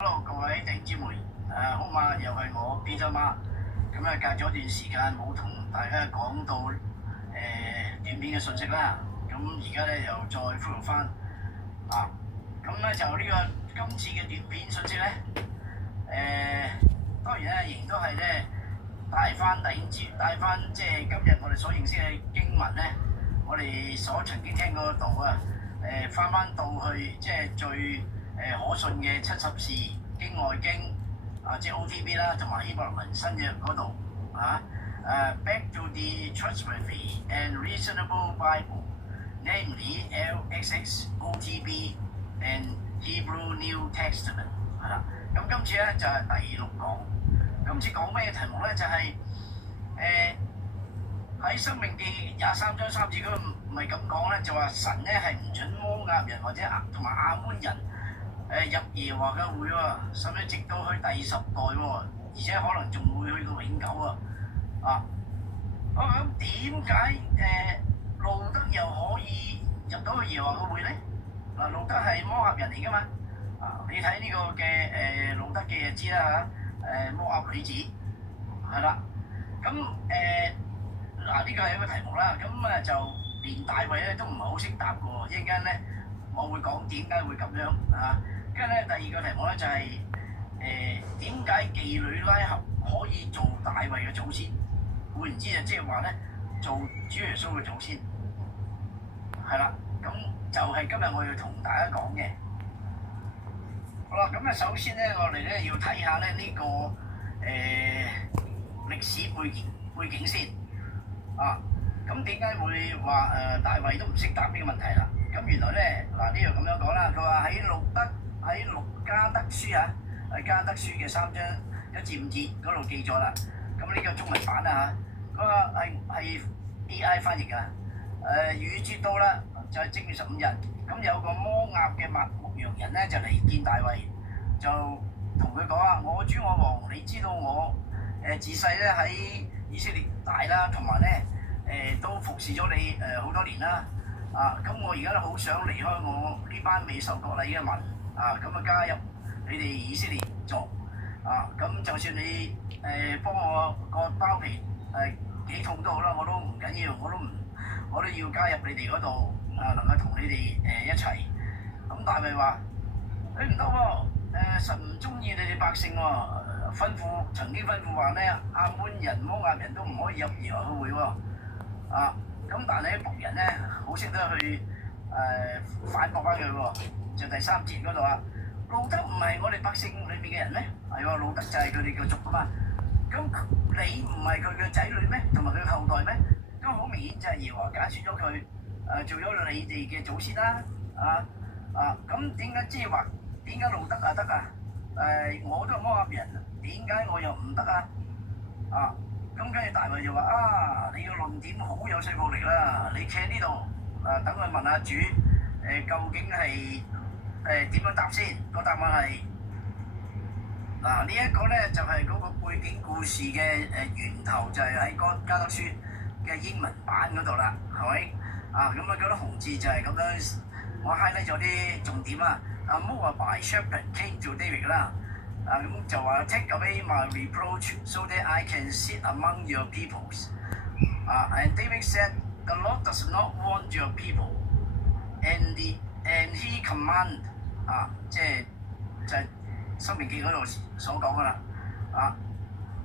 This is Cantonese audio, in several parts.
Hello，各位弟兄姊妹，好嘛，又係我 Peter 媽，咁啊隔咗段時間冇同大家講到短片嘅信息啦，咁而家咧又再恢復翻咁咧就呢個今次嘅短片信息咧，當然咧仍然都係咧帶翻即係今日我哋所認識嘅經文咧，我哋所曾經聽過嘅道啊，翻到去即係最可信嘅70士經外經即係 OTB 啦，同埋希伯來文新約嗰度back to the trustworthy and reasonable Bible, namely LXX, OTB and Hebrew New Testament 係啦。咁今次咧就係第6講。今次講咩題目咧？就係喺《申命記》23章3節嗰度唔係咁講咧，就話神咧係唔准摩押人或者同埋亞捫人入耶和華嘅會喎，甚至直到去第10代喎，而且可能仲會去到永久喎。咁點解路德又可以入到去耶和華嘅會咧？路德係摩押人嚟噶嘛？你睇呢個嘅路德記就知啦嚇，摩押女子係啦。咁呢個係一個題目啦。咁就連大衛咧都唔係好識答嘅喎。一陣間咧我會講點解會咁樣跟住咧第二個題目咧就係點解妓女拉合可以做大衛嘅祖先？換言之就即係話咧做主耶穌嘅祖先係啦。咁就係今日我要同大家講嘅。好啦，咁首先咧我哋咧要睇下咧呢個歷史背景先咁點解會話大衛都唔識答呢個問題啦？咁原來咧呢度咁樣講啦，佢話喺路加德書加德書嘅3章1至5節嗰度記咗啦。咁呢個中文版嗰個係 AI 翻譯㗎。預知到啦，就係正月15日，咁有個摩押嘅牧羊人咧就嚟見大衛，就同佢講我主我王，你知道我自細咧喺以色列大啦，同埋咧都服侍咗你好多年啦。咁我而家都好想離開我呢班未受割禮嘅民咁加入你哋以色列族咁就算你幫我割包皮幾痛都好啦，我都唔緊要，我都要加入你哋嗰度能夠同你哋一齊。咁大衛話：你唔得喎，神唔中意你哋百姓喎，曾經吩咐話咧，亞捫人、摩押人都唔可以入耶和華嘅會喎。咁但係啲僕人咧好識得去反駁翻佢喎，就第3節嗰度路德唔係我哋百姓裏面嘅人咩？係喎，路德就係佢哋嘅族嘛。咁你唔係佢嘅仔女咩？同埋佢嘅後代咩？咁好明顯就係耶和華揀選咗佢做咗你哋嘅祖先啦。咁點解即係話點解路德得我都係摩押人，點解我又唔得咁跟住大衛就話你個論點好有說服力啦，你企喺呢度等佢問下主究竟係點樣答先？個答案係呢一個咧就係嗰個背景故事嘅源頭，就係喺加德書嘅英文版嗰度啦，係咪咁嗰啲紅字就係咁樣，我 highlight 咗啲重點Moabite shepherd came to David 啦咁就話 take away my reproach so that I can sit among your peoples and David said the Lord does not want your people and he command 即係就係申命記嗰度所講噶啦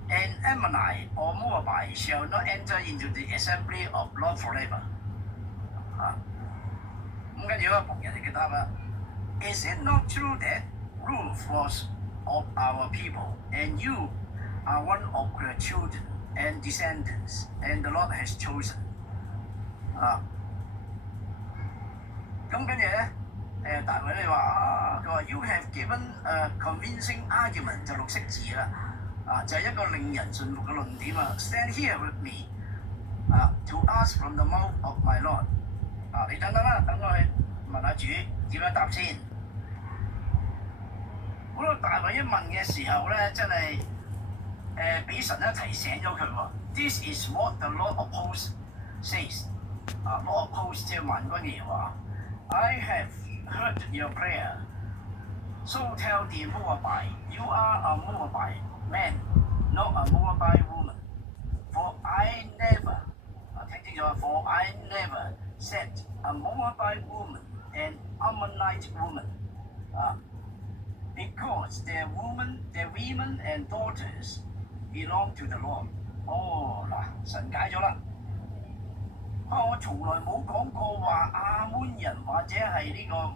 and Ammonite or Moabite shall not enter into the assembly of Lord forever 咁跟住嗰個僕人就答啦 Is it not true that Ruth was of our people and you are one of her children and descendants and the Lord has chosen 咁跟住咧大衛咧話佢話 You have given a convincing argument 就6色字啦就係一個令人信服嘅論點Stand here with me to ask from the mouth of my Lord 你等等啦，等我去問下主點樣答先。好啦，大衛一問嘅時候咧，真係俾神咧提醒咗佢喎。This is what the Lord of hosts says Lord of hosts 即係萬軍嘅耶和華I have heard your prayer So tell the Moabite, you are a Moabite man, not a Moabite woman. For I never, 聽清楚 for I never set a Moabite woman and Ammonite woman, because their women and daughters belong to the Lord. 嗱，神解咗啦。我從來冇講過話亞捫人或者係呢、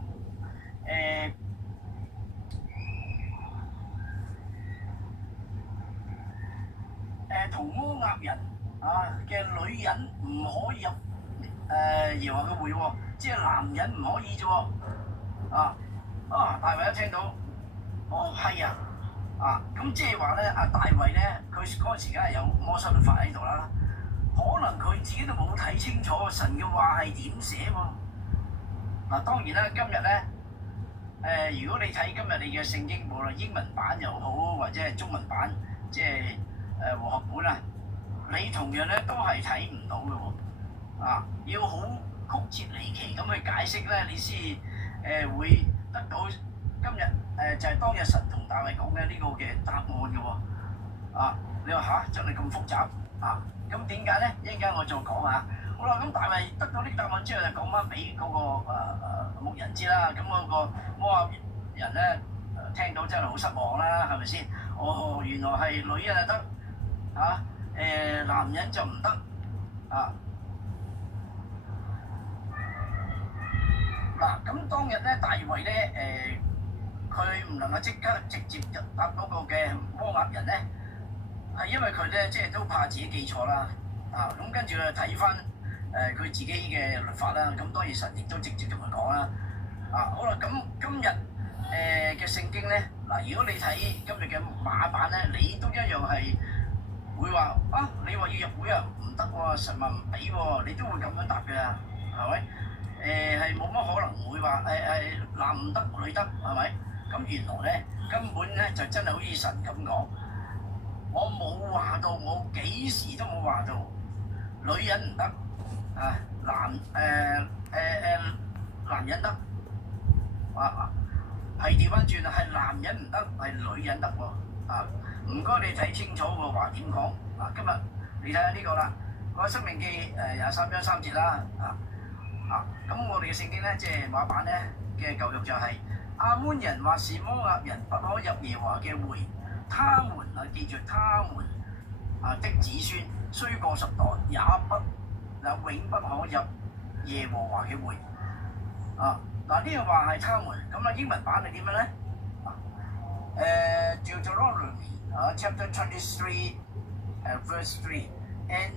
同摩押人嘅女人唔可以入耶和華嘅會喎，即係男人唔可以啫喎。大衛一聽到，係咁即係話咧，大衛咧，佢嗰陣時梗係有摩西律法喺度啦，可能佢自己都冇睇清楚神嘅話係點寫喎。當然啦，今日咧如果你睇今日你嘅聖經，無論英文版又好或者係中文版，即係和合本你同樣咧都係睇唔到嘅喎。要好曲折離奇咁去解釋咧，你先會得到今日就係當日神同大衛講嘅呢個嘅答案嘅喎。你話真係咁複雜咁點解咧？一陣間我再講下。好啦，咁大衛得到呢個答案之後，就講翻俾嗰個牧人知啦。咁嗰個摩押人咧聽到真係好失望啦，係咪先？原來係女人就得男人就唔得咁當日咧，大衛咧佢唔能夠即刻直接入答嗰個嘅摩押人咧，係因為佢咧即係都怕自己記錯啦。咁跟住佢睇翻佢自己嘅律法啦。咁當然神亦都直接同佢講啦。好啦，咁今日嘅聖經咧，如果你睇今日嘅馬版咧，你都一樣係會話你話要入會唔得喎，神話唔俾喎，你都會咁樣答嘅，係咪？係冇乜可能會話男唔得女得，係咪？咁原來咧根本咧就真係好似神咁講，我冇話到，我幾時都冇話到女人唔得男人得係調翻轉係男人唔得，係女人得喎。唔該你睇清楚個話點講。今日你睇下呢個啦，個申命記23章3節啦。咁我哋嘅聖經咧，即係馬版咧嘅舊約就係亞捫人或是摩押人不可入耶和華嘅會，他們記住他們的子孫雖過10代，也永不可入耶和華嘅會。呢個話係他們，咁英文版係點樣咧？Deuteronomy chapter 23 verse 3 and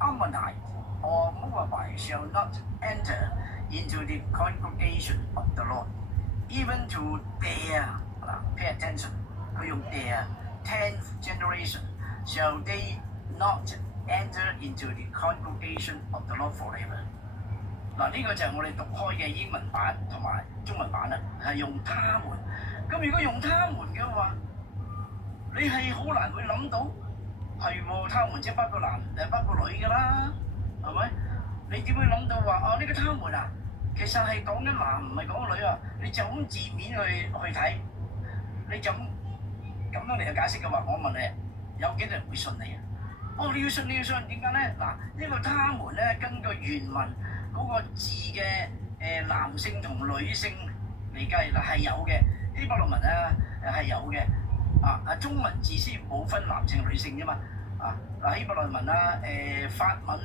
Ammonite or Moabite shall not enter into the congregation of the Lord, even to their pay attention， 佢用 their 10th generation shall they not enter into the congregation of the Lord forever。呢個就係我哋讀開嘅英文版同埋中文版啦，係用他們。咁如果用他們嘅話，你係好難會諗到係喎，他們即係包括男包括女㗎啦，係咪？你點會諗到話呢個他們其實係講緊男唔係講女你就咁字面去睇，你就咁樣嚟去解釋嘅話，我問你有幾多人會信你你要信點解咧？呢個他們咧根據原文嗰個字嘅男性同女性嚟計係有嘅，希伯來文係有嘅。中文字先冇分男性女性啫嘛。希伯來文法文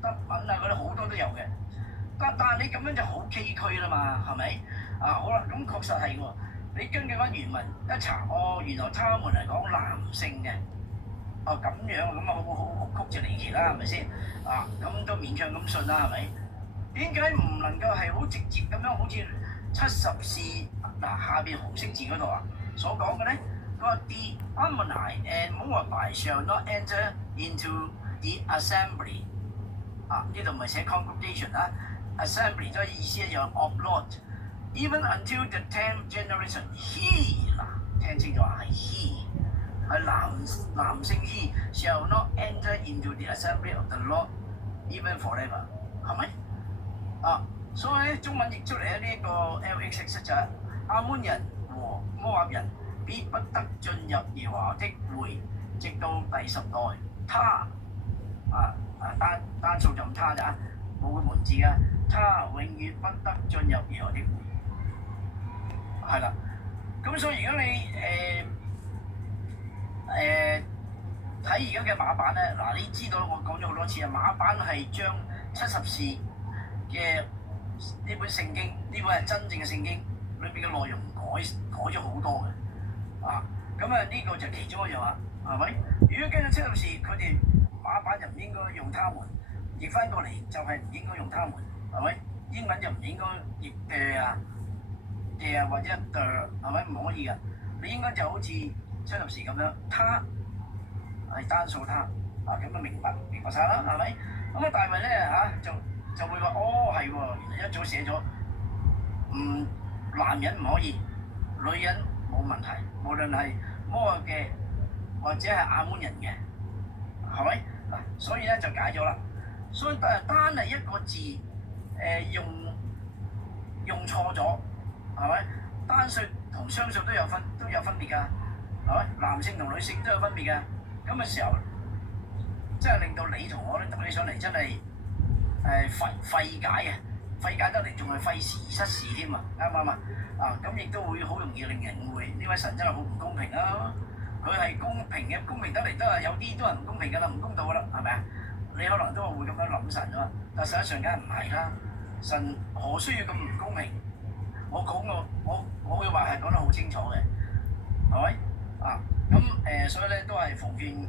德文嗰啲好多都有嘅。但係你咁樣就好崎嶇啦嘛，係咪？好啦，咁確實係喎。你根據翻原文一查，原來他們係講男性嘅。咁樣咁好曲折離奇啦，係咪先？咁都勉強咁信啦，係咪？點解唔能夠係好直接咁樣，好似70士下邊紅色字嗰度所講嘅咧？佢話 The Ammonite and Moabite shall not enter into the assembly。呢度唔係寫 congregation assembly 都意思一樣 of Lord。Even until the 10th generation he 聽清楚係 he。係男性 he shall not enter into the assembly of the Lord even forever， 係咪？所以中文譯出嚟呢個 LXX 就係亞捫人摩押人必不得進入耶和華的會，直到第10代。他單數就唔他咋，冇個門字㗎。他永遠不得進入耶和華的會。係啦，咁所以如果你睇而家嘅馬版咧，嗱你知道我講咗好多次啊，馬版係將70士嘅呢本聖經，呢本係真正嘅聖經裏邊嘅內容改咗好多嘅，咁呢個就其中一樣啦，係咪？如果跟咗70士，佢哋馬版就唔應該用他們，譯翻過嚟就係唔應該用他們，係咪？英文就唔應該譯嘅或者係咪唔可以㗎？你應該就好似70士咁樣，他係單數他，咁明白晒啦，係咪？咁大衛咧就會話係喎，原來一早寫咗，男人唔可以，女人冇問題，無論係摩押嘅或者係亞捫人嘅，係咪？嗱，所以咧就解咗啦。所以單係一個字，用錯咗，係咪？單數同雙數都有分別㗎，係咪？男性同女性都有分別㗎。咁嘅時候，真係令到你同我咧讀起上嚟真係費解嘅，費解得嚟仲係費時失事添啊！啱唔啱啊？咁亦都會好容易令人誤會，呢位神真係好唔公平啊！佢係公平嘅，公平得嚟都係有啲都係唔公平㗎啦，唔公道㗎啦，係咪啊？你可能都會咁樣諗神啊嘛，但實際上梗係唔係啦。神何需要咁唔公平？我嘅話係講得好清楚嘅，係咪？咁所以咧都係奉勸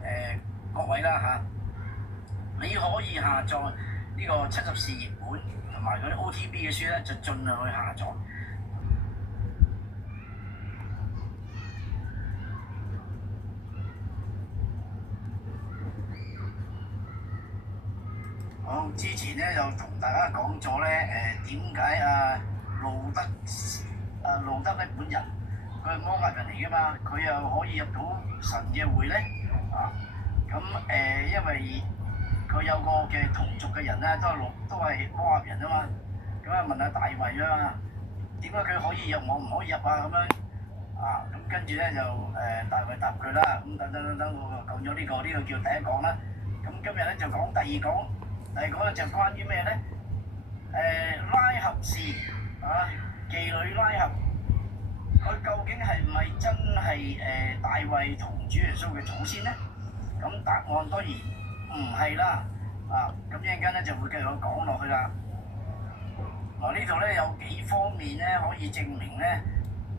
各位啦你可以下載呢個70士譯本同埋嗰啲 OTB 嘅書咧，就盡量去下載。好，之前咧就同大家講咗咧點解路德呢本人佢係摩押人嚟㗎嘛，佢又可以入到神嘅會咧因為佢有個嘅同族嘅人咧，都係摩押人啊嘛。咁問下大衛啊嘛，點解佢可以入我唔可以入啊？咁樣咁跟住咧就大衛答佢啦。咁等我講咗呢個叫第一講啦。咁今日咧就講第二講咧就關於咩咧？拉合氏妓女拉合，佢究竟係唔係真係大衛同主耶穌嘅祖先咧？咁答案當然唔係啦，咁一陣間咧就會繼續講落去啦。呢度咧有幾方面咧可以證明咧，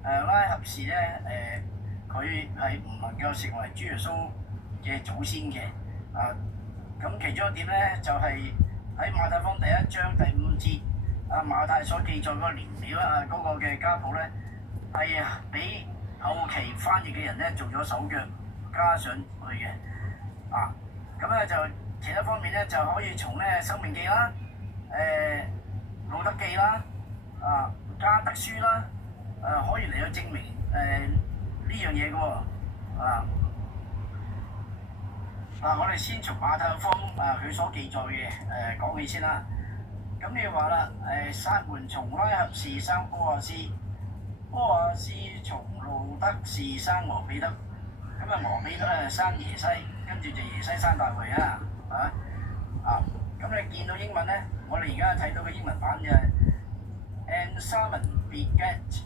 拉合氏咧佢係唔能夠成為主耶穌嘅祖先嘅，咁其中一點咧就係喺馬太福音第1章第5節，馬太所記載嗰個年表嗰個嘅家譜咧係俾後期翻譯嘅人咧做咗手腳加上去嘅。咁咧就其他方面咧就可以從咧申命記啦、路德記啦、加德書啦，可以嚟到證明呢樣嘢嘅喎。我哋先從馬太福音佢所記載嘅講起先啦。咁你話啦，撒門從拉合氏生波阿斯，波阿斯從路德氏生俄比德，咁俄比德生耶西，跟住就耶西生大衛啊，咁你見到英文咧，我哋而家睇到嘅英文版就係 And Salmon begat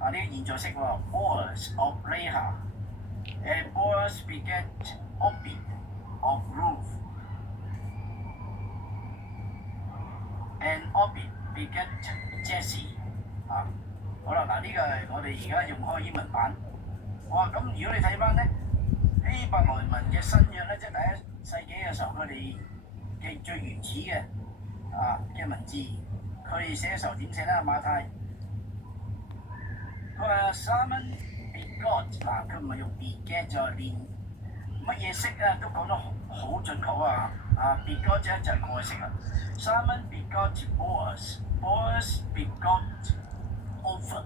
呢個現在式喎 Boaz of Rahab and Boaz begat Obed of Ruth and Obed begat Jesse 好啦，呢個係我哋而家用開英文版。咁如果你睇翻咧希伯來文嘅新約咧，即係第1世紀嘅時候，佢哋嘅最原始嘅文字，佢哋寫嘅時候點寫咧？馬太佢話 Simon begot 佢唔係用 beget 就係連乜嘢式都講得好準確begot 就係過去式啦。Simon begot Boaz begot Opher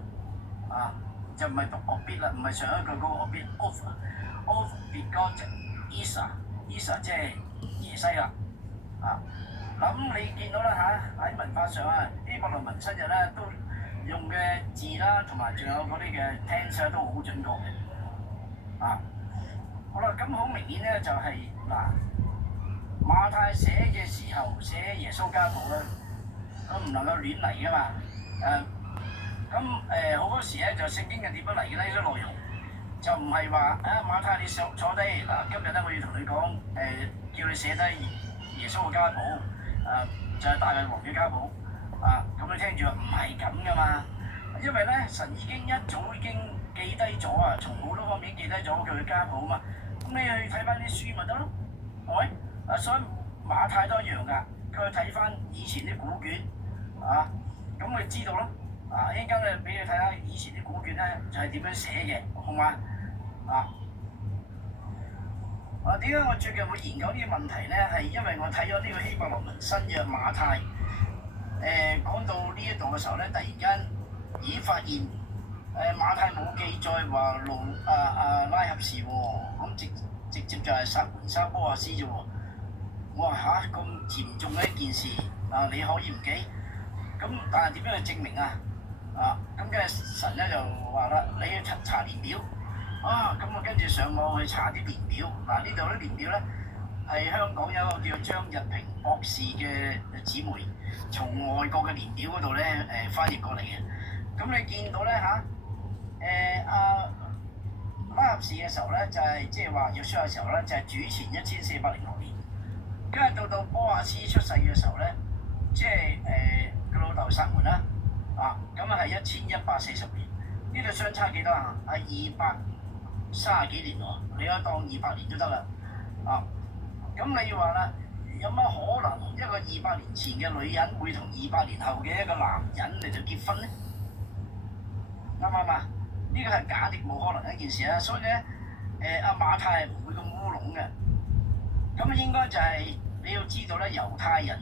就唔係讀 Obed 啦，唔係上一句嗰個 Obed Opher begot Isa 即係耶西啦。咁你見到啦喺文化上希伯來文新日咧都用嘅字啦，同埋仲有嗰啲嘅 tense 都好準確嘅。啊，好啦，咁好明顯咧就係、嗱，馬太寫嘅時候寫耶穌家譜咧，佢唔能夠亂嚟噶嘛。咁好多時咧就聖經嘅點樣嚟嘅呢啲內容，就唔係話啊馬太你坐低嗱，今日咧我要同你講叫你寫低耶穌嘅家譜，就係大衛王嘅家譜咁你聽住唔係咁噶嘛，因為咧神已經一早已經記低咗啊，從好多方面記低咗佢嘅家譜嘛，咁你去睇翻啲書咪得咯，係咪？所以馬太都一樣噶，佢去睇翻以前啲古卷咁佢知道咯。一陣間咧俾你睇下以前啲古卷咧就係點樣寫嘅，好嘛？點解我最近會研究呢啲問題咧？係因為我睇咗呢個希伯來文新約馬太，講到呢一度嘅時候咧，突然間發現馬太冇記載話拉合氏喎，咁直接就係撒門沙波亞斯啫喎。我話咁嚴重嘅一件事你可以唔記？咁但係點樣去證明啊？咁跟住神咧就話啦，你要查年表咁我跟住上網去查啲年表。呢度啲年表咧係香港有一個叫張日平博士嘅姊妹從外國嘅年表嗰度咧翻譯過嚟嘅。咁你見到咧拉合氏嘅時候咧就係即係話約書亞嘅時候咧就係主前1406年，跟住到波亞斯出世嘅時候咧，即係佢老豆撒門啦。咁係1140年，呢度相差幾多啊？係230幾年喎，你可以當200年都得啦。咁你話啦，有乜可能一個200年前嘅女人會同200年後嘅一個男人嚟到結婚咧？啱唔啱啊？呢個係假定冇可能一件事啦，所以咧阿馬太係唔會咁烏龍嘅。咁應該就係你要知道咧，猶太人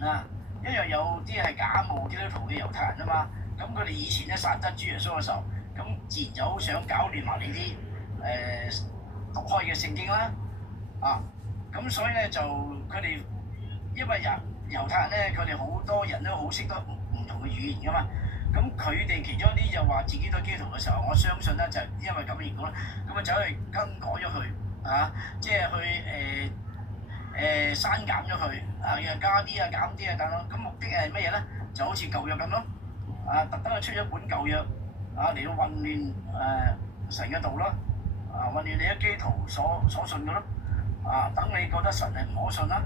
一樣有啲係假冒基督徒嘅猶太人啊嘛。咁佢哋以前咧殺得主耶穌嘅時候，咁自然就好想搞亂埋你啲讀開嘅聖經啦。咁所以咧就佢哋因為猶太人咧，佢哋好多人都好識得唔同嘅語言噶嘛。咁佢哋其中一啲就話自己都係基督徒嘅時候，我相信咧就因為咁嘅緣故啦，咁走去更改咗佢即係去刪減咗佢又加啲減啲等等。咁目的係乜嘢咧？就好似舊約咁咯。特登去出咗本舊約嚟到混亂神嘅道咯，混亂你啲基督徒所信嘅咯，等你覺得神係唔可信啦，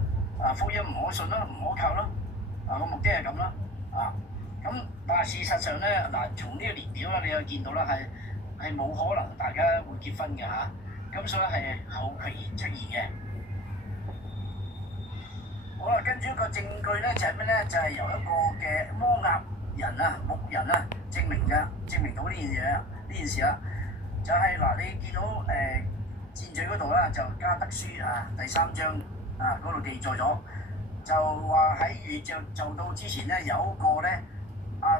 福音唔可信啦，唔可靠啦，個目的係咁啦，咁但係事實上咧從呢個年表啦，你又見到啦係冇可能大家會結婚嘅咁所以係後期出現嘅。好啦，跟住一個證據咧就係咩咧？就係由一個嘅摩押人牧人證明到呢件事啦，就係你見到戰序嗰度啦，就加德書第3章嗰度記載咗，就話喺預就到之前咧有一個咧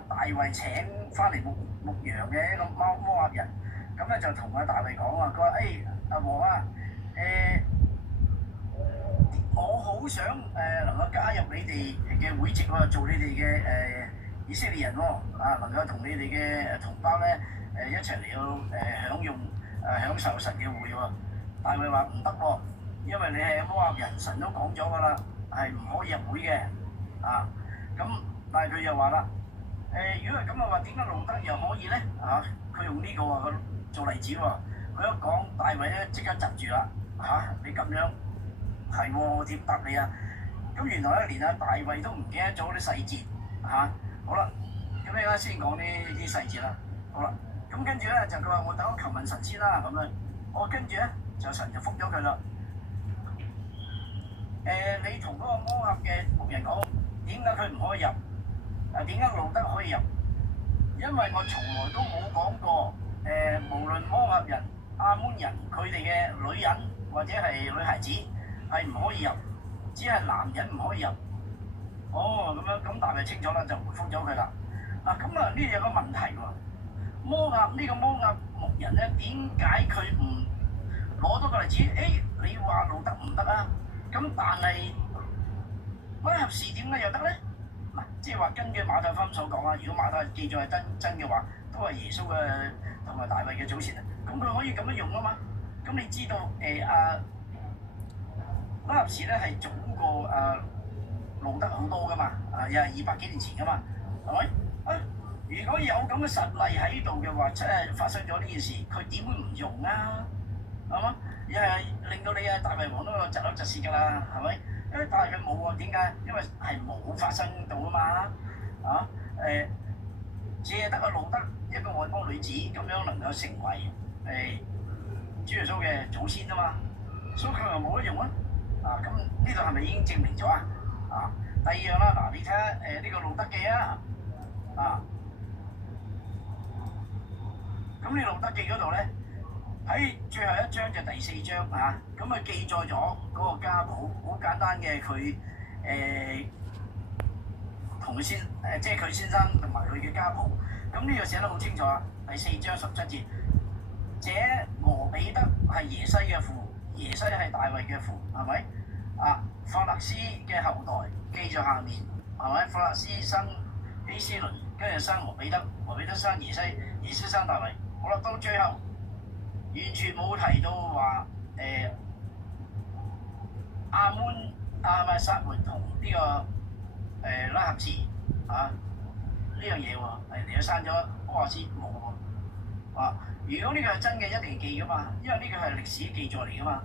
大衛請翻嚟牧羊嘅一個摩押人，咁咧就同大衛講佢話阿王我好想能夠加入你哋嘅會籍喎，做你哋嘅以色列人喎，能夠同你哋嘅同胞咧一齊嚟到享用享受神嘅會喎。大衛話唔得喎，因為你係摩押人，神都講咗㗎啦，係唔可以入會嘅咁但係佢又話啦如果係咁嘅話，點解路得又可以咧佢用呢個做例子喎，佢一講大衛咧即刻窒住啦你咁樣。係喎，我點答你啊？咁原來連大衛都唔記得咗啲細節好啦，咁你而家先講呢啲細節啦。好啦，咁跟住咧就佢話我等我求問神先啦咁樣。我跟住咧就神就覆咗佢啦。你同嗰個摩押嘅牧人講，點解佢唔可以入？點解路得可以入？因為我從來都冇講過無論摩押人、亞捫人，佢哋嘅女人或者係女孩子。係唔可以入，只係男人唔可以入。咁樣咁大衛清楚啦，就回覆咗佢啦。咁呢度有個問題喎。摩押牧人咧，點解佢唔攞多個例子？你話路得唔得啊？咁但係拉合氏點解又得咧？即係話根據馬太福音所講啊，如果馬太記載係真嘅話，都係耶穌嘅同埋大衛嘅祖先啊。咁佢可以咁樣用啊嘛。咁你知道拉合士咧係早過路德好多噶嘛，又係200幾年前噶嘛，係咪？如果有咁嘅實例喺度嘅話，真係發生咗呢件事，佢點會唔用啊？係嘛？又係令到你大衛王都窒口窒舌㗎啦，係咪？但係佢冇喎，點解？因為係冇發生到啊嘛，只係得個路德一個外邦女子咁樣能夠成為主耶穌嘅祖先啊嘛，所以佢又冇得用啊。咁呢度係咪已經證明咗啊？第二樣啦，嗱你睇下呢個路德記啊，咁呢路德記嗰度咧喺最後一章就第4章咁啊記載咗嗰個家譜，好簡單嘅佢同佢即係佢先生同埋佢嘅家譜，咁呢度寫得好清楚啊，第4章17節，這俄比德係耶西嘅父，耶西係大衛嘅父，係咪？法勒斯嘅後代記在下面，係咪？法勒斯生希斯倫，跟住生俄比德，俄比德生耶西，耶西生大衛。好啦，到最後完全冇提到話撒門同呢個拉合士呢樣嘢喎，嚟咗生咗波阿斯冇喎。如果呢個係真嘅，一定記噶嘛，因為呢個係歷史記載嚟噶嘛。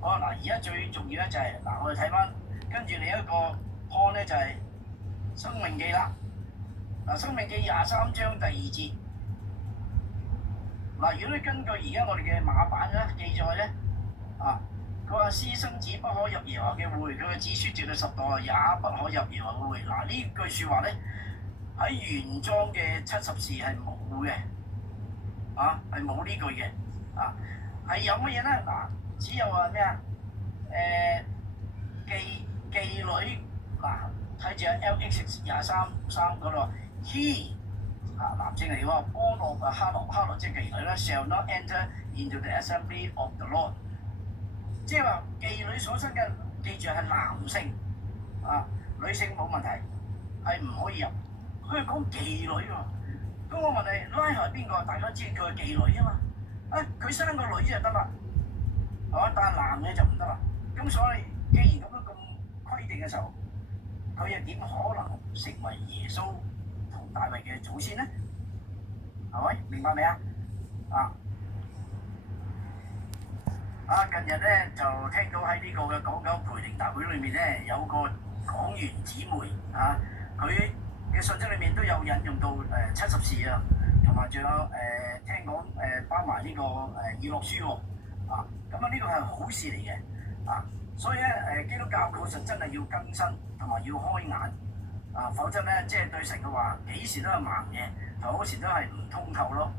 好嗱，而家最重要咧就係我哋睇翻跟住另一個看咧就係申命記啦。申命記23章第2節。如果你根據而家我哋嘅馬版咧記載咧，佢話私生子不可入耶和華嘅會，佢嘅子孫直到10代也不可入耶和華嘅會。呢句説話咧喺原裝嘅70士係冇嘅，係冇呢句嘅，係有乜嘢咧？只有話咩妓女睇住LX 23嗰度 he。男性嚟喎，波諾哈羅即係妓女啦 ，shall not enter into the assembly of the Lord， 即係話妓女所生嘅，記住係男性，女性冇問題，係唔可以入。佢係講妓女喎，咁我問你，拉合係邊個？大家知佢係妓女啊嘛，佢生個女就得啦，係嘛？但係男嘅就唔得啦。咁所以既然咁樣咁規定嘅時候，佢又點可能成為耶穌大衛嘅祖先咧，係咪？明白未啊？近日咧就聽到喺呢個嘅港九培靈大會裏面咧，有個講員姊妹佢嘅信息裏面都有引用到70士啊，同埋仲有聽講包埋呢個以諾書喎，咁呢個係好事嚟嘅，所以咧基督教確實真係要更新同埋要開眼。否則咧，即係對神嘅話幾時都係盲嘅，好時都係唔通透咯。